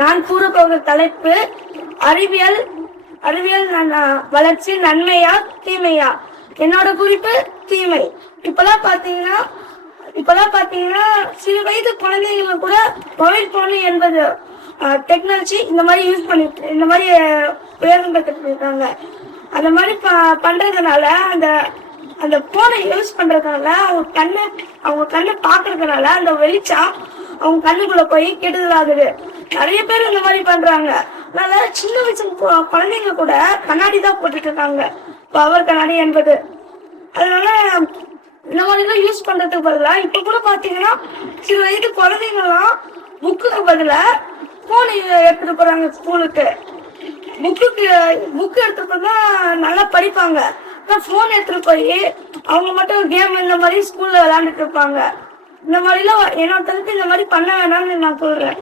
நான் கூற போகிற தலைப்பு அறிவியல் அறிவியல் வளர்ச்சி நன்மையா தீமையா. என்னோட குறிப்பு தீமை. இப்பெல்லாம் பாத்தீங்கன்னா சிறு வயது குழந்தைங்க கூட மொபைல் போன் என்பது டெக்னாலஜி இந்த மாதிரி யூஸ் பண்ணிட்டு இந்த மாதிரி உபயோகம் பெற்றுட்டு இருக்காங்க. அந்த மாதிரி பண்றதுனால அந்த போனை யூஸ் பண்றதுனால அவங்க கண்ணை பாக்குறதுனால அந்த வெளிச்சம் அவங்க கண்ணுக்குள்ள போய் கெடுதல் ஆகுது. நிறைய பேர் இந்த மாதிரி பண்றாங்க. அதனால சின்ன வயசு குழந்தைங்க கூட கண்ணாடி தான் போட்டுட்டு இருக்காங்க, பவர் கண்ணாடி என்பது. அதனால இந்த மாதிரிலாம் யூஸ் பண்றதுக்கு பதிலா இப்ப கூட பாத்தீங்கன்னா சில வயது குழந்தைங்கலாம் புக்குக்கு பதிலா போன் எடுத்துட்டு போறாங்க ஸ்கூலுக்கு. புக்கு எடுத்துட்டு போனா நல்லா படிப்பாங்க. போன் எடுத்துட்டு போய் அவங்க மட்டும் கேம் இந்த மாதிரி ஸ்கூல்ல விளையாண்டுட்டு இருப்பாங்க. இந்த மாதிரிலாம் என்னோட தகுதி இந்த மாதிரி பண்ண வேணாம்னு நான் சொல்றேன்.